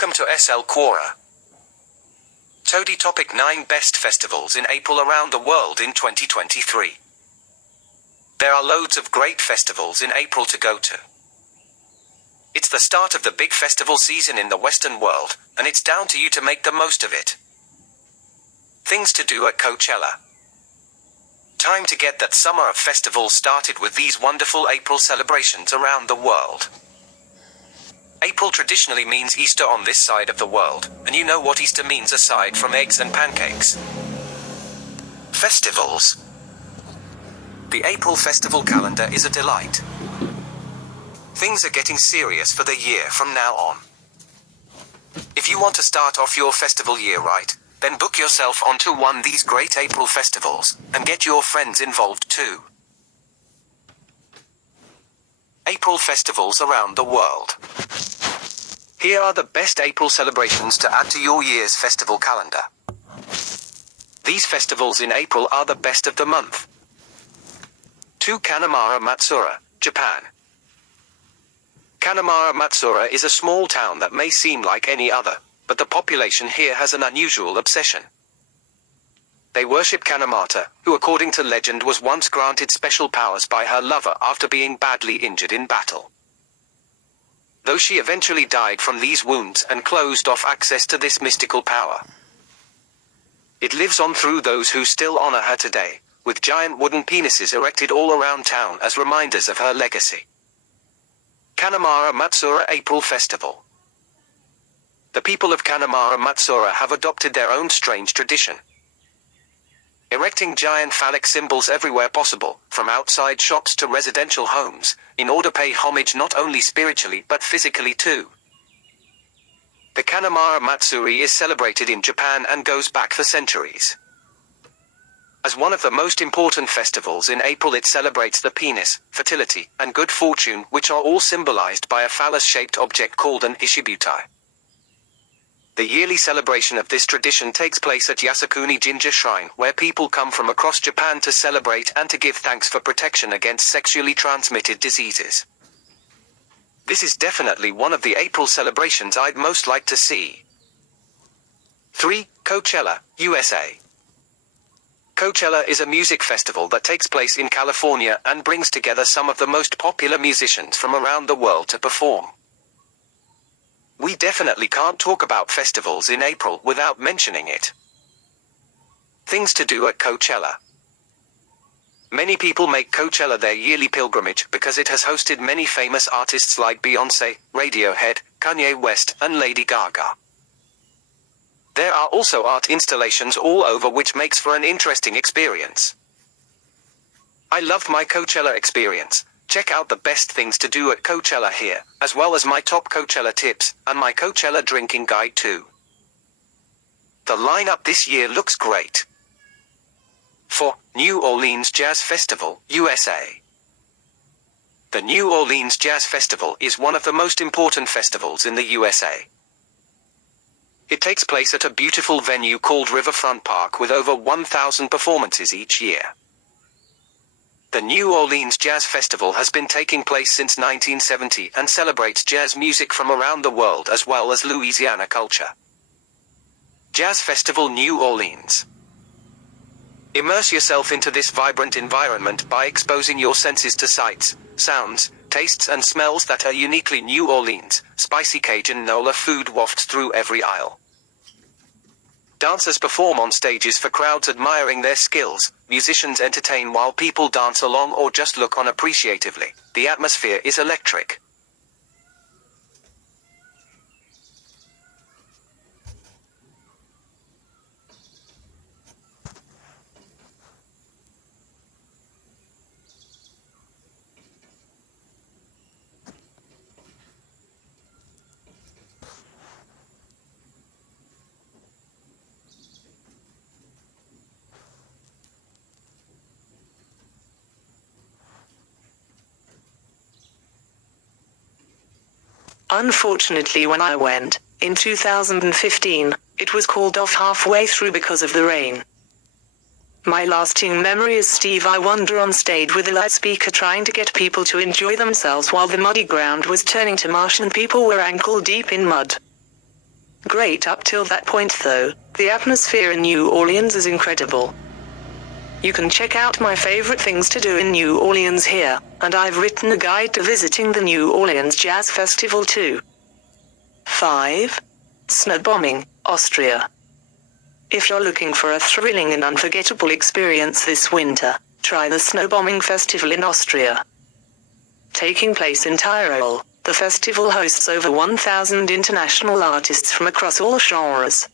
Welcome to SL Quora. Tody Topic 9 Best Festivals in April around the world in 2023. There are loads of great festivals in April to go to. It's the start of the big festival season in the Western world, and it's down to you to make the most of it. Things to do at Coachella. Time to get that summer of festivals started with these wonderful April celebrations around the world. April traditionally means Easter on this side of the world, and you know what Easter means aside from eggs and pancakes. Festivals. The April festival calendar is a delight. Things are getting serious for the year from now on. If you want to start off your festival year right, then book yourself onto one of these great April festivals, and get your friends involved too. April festivals around the world. Here are the best April celebrations to add to your year's festival calendar. These festivals in April are the best of the month. 2. Kanemaru Matsuri, Japan. Kanemaru Matsuri is a small town that may seem like any other, but the population here has an unusual obsession. They worship Kanemata, who according to legend was once granted special powers by her lover after being badly injured in battle. Though she eventually died from these wounds and closed off access to this mystical power. It lives on through those who still honor her today, with giant wooden penises erected all around town as reminders of her legacy. Kanemaru Matsuri April Festival. The people of Kanemaru Matsuri have adopted their own strange tradition. Erecting giant phallic symbols everywhere possible, from outside shops to residential homes, in order to pay homage not only spiritually but physically too. The Kanemaru Matsuri is celebrated in Japan and goes back for centuries. As one of the most important festivals in April, it celebrates the penis, fertility, and good fortune, which are all symbolized by a phallus-shaped object called an ishibutai. The yearly celebration of this tradition takes place at Yasukuni Jinja Shrine, where people come from across Japan to celebrate and to give thanks for protection against sexually transmitted diseases. This is definitely one of the April celebrations I'd most like to see. 3. Coachella, USA. Coachella is a music festival that takes place in California and brings together some of the most popular musicians from around the world to perform. We definitely can't talk about festivals in April without mentioning it. Things to do at Coachella. Many people make Coachella their yearly pilgrimage because it has hosted many famous artists like Beyoncé, Radiohead, Kanye West, and Lady Gaga. There are also art installations all over, which makes for an interesting experience. I loved my Coachella experience. Check out the best things to do at Coachella here, as well as my top Coachella tips, and my Coachella drinking guide too. The lineup this year looks great. 4. New Orleans Jazz Festival, USA. The New Orleans Jazz Festival is one of the most important festivals in the USA. It takes place at a beautiful venue called Riverfront Park with over 1,000 performances each year. The New Orleans Jazz Festival has been taking place since 1970 and celebrates jazz music from around the world as well as Louisiana culture. Jazz Festival New Orleans. Immerse yourself into this vibrant environment by exposing your senses to sights, sounds, tastes and smells that are uniquely New Orleans. Spicy Cajun Nola food wafts through every aisle. Dancers perform on stages for crowds admiring their skills, musicians entertain while people dance along or just look on appreciatively. The atmosphere is electric. Unfortunately, when I went, in 2015, it was called off halfway through because of the rain. My lasting memory is Stevie Wonder on stage with a loudspeaker trying to get people to enjoy themselves while the muddy ground was turning to marsh and people were ankle deep in mud. Great up till that point though, the atmosphere in New Orleans is incredible. You can check out my favorite things to do in New Orleans here, and I've written a guide to visiting the New Orleans Jazz Festival too. 5. Snow bombing, Austria. If you're looking for a thrilling and unforgettable experience this winter, try the Snow Bombing Festival in Austria. Taking place in Tyrol, the festival hosts over 1,000 international artists from across all genres.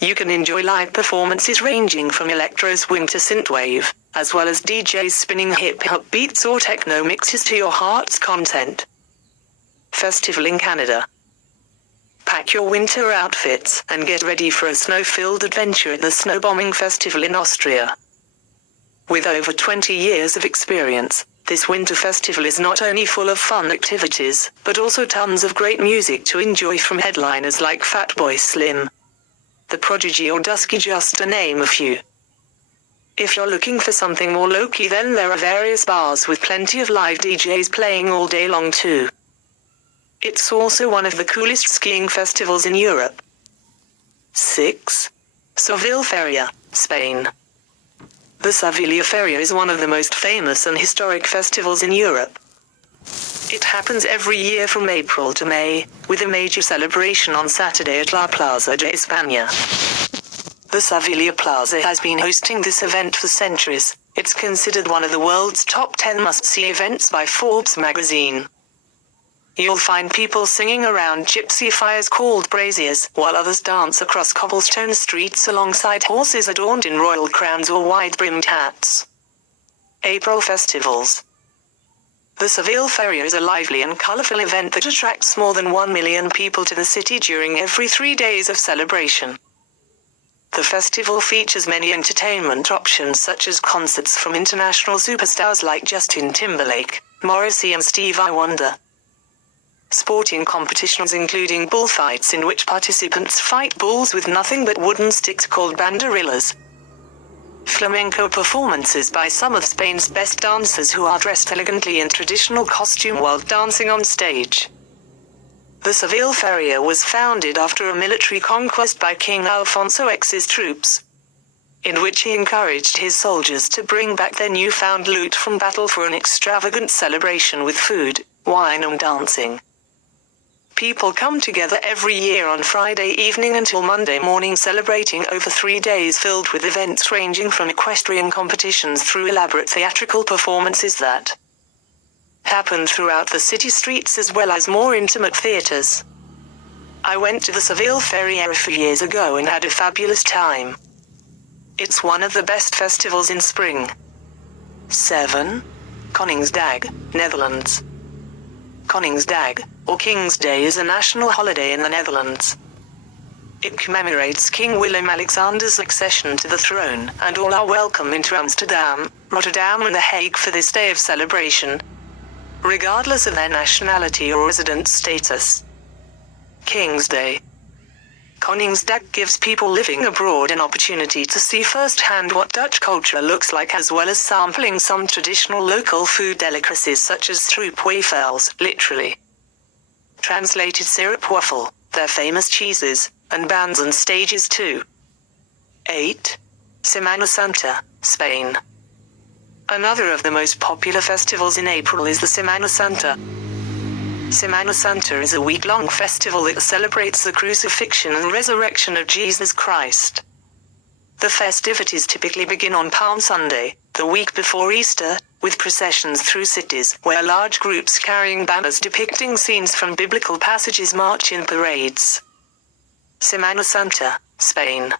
You can enjoy live performances ranging from electro swing to synthwave, as well as DJs spinning hip-hop beats or techno mixes to your heart's content. Festival in Canada. Pack your winter outfits and get ready for a snow-filled adventure at the Snow Bombing Festival in Austria. With over 20 years of experience, this winter festival is not only full of fun activities, but also tons of great music to enjoy from headliners like Fatboy Slim, The Prodigy or Dusky, just to name a few. If you're looking for something more low-key, then there are various bars with plenty of live DJs playing all day long too. It's also one of the coolest skiing festivals in Europe. 6. Seville Feria, Spain. The Sevilla Feria is one of the most famous and historic festivals in Europe. It happens every year from April to May, with a major celebration on Saturday at La Plaza de España. The Sevilla Plaza has been hosting this event for centuries. It's considered one of the world's top 10 must-see events by Forbes magazine. You'll find people singing around gypsy fires called braziers, while others dance across cobblestone streets alongside horses adorned in royal crowns or wide-brimmed hats. April festivals. The Seville Feria is a lively and colorful event that attracts more than 1 million people to the city during every 3 days of celebration. The festival features many entertainment options such as concerts from international superstars like Justin Timberlake, Morrissey and Stevie Wonder. Sporting competitions including bullfights in which participants fight bulls with nothing but wooden sticks called banderillas. Flamenco performances by some of Spain's best dancers who are dressed elegantly in traditional costume while dancing on stage. The Seville Feria was founded after a military conquest by King Alfonso X's troops, in which he encouraged his soldiers to bring back their newfound loot from battle for an extravagant celebration with food, wine and dancing. People come together every year on Friday evening until Monday morning, celebrating over 3 days filled with events ranging from equestrian competitions through elaborate theatrical performances that happen throughout the city streets as well as more intimate theaters. I went to the Seville Feria a few years ago and had a fabulous time. It's one of the best festivals in spring. 7. Koningsdag, Netherlands. Koningsdag, or King's Day, is a national holiday in the Netherlands. It commemorates King Willem-Alexander's accession to the throne, and all are welcome into Amsterdam, Rotterdam and The Hague for this day of celebration, regardless of their nationality or resident status. King's Day. Koningsdag gives people living abroad an opportunity to see firsthand what Dutch culture looks like, as well as sampling some traditional local food delicacies such as stroopwafels, literally translated syrup waffle, their famous cheeses, and bands and stages too. 8. Semana Santa, Spain. Another of the most popular festivals in April is the Semana Santa. Semana Santa is a week-long festival that celebrates the crucifixion and resurrection of Jesus Christ. The festivities typically begin on Palm Sunday, the week before Easter, with processions through cities where large groups carrying banners depicting scenes from biblical passages march in parades. Semana Santa, Spain.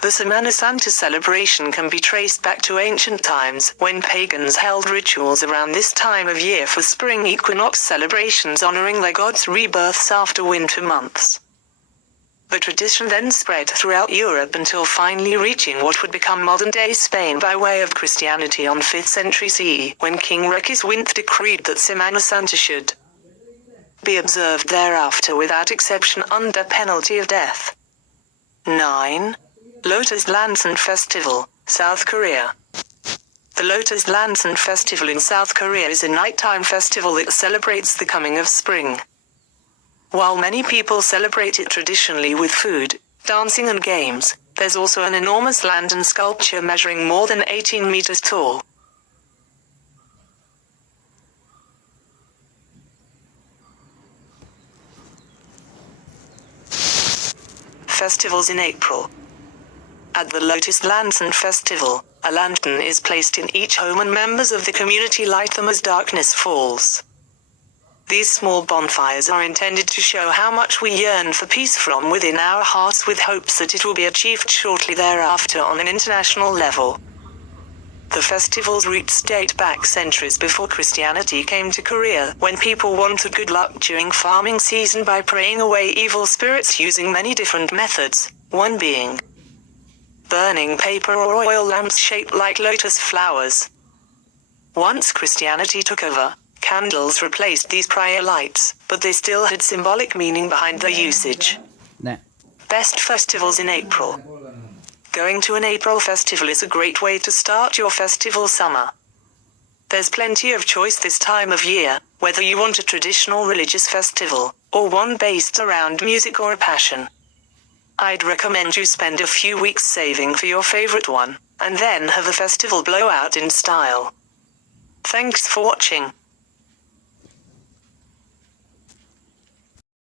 The Semana Santa celebration can be traced back to ancient times when pagans held rituals around this time of year for spring equinox celebrations honoring their gods' rebirths after winter months. The tradition then spread throughout Europe until finally reaching what would become modern-day Spain by way of Christianity on 5th century CE, when King Requeswinth decreed that Semana Santa should be observed thereafter without exception under penalty of death. 9. Lotus Lantern Festival, South Korea. The Lotus Lantern Festival in South Korea is a nighttime festival that celebrates the coming of spring. While many people celebrate it traditionally with food, dancing and games, there's also an enormous lantern sculpture measuring more than 18 meters tall. Festivals in April. At the Lotus Lantern Festival, a lantern is placed in each home and members of the community light them as darkness falls. These small bonfires are intended to show how much we yearn for peace from within our hearts, with hopes that it will be achieved shortly thereafter on an international level. The festival's roots date back centuries before Christianity came to Korea, when people wanted good luck during farming season by praying away evil spirits using many different methods, one being burning paper or oil lamps shaped like lotus flowers. Once Christianity took over, candles replaced these prayer lights, but they still had symbolic meaning behind their usage. Best festivals in April. Going to an April festival is a great way to start your festival summer. There's plenty of choice this time of year, whether you want a traditional religious festival, or one based around music or a passion. I'd recommend you spend a few weeks saving for your favorite one, and then have a festival blowout in style. Thanks for watching.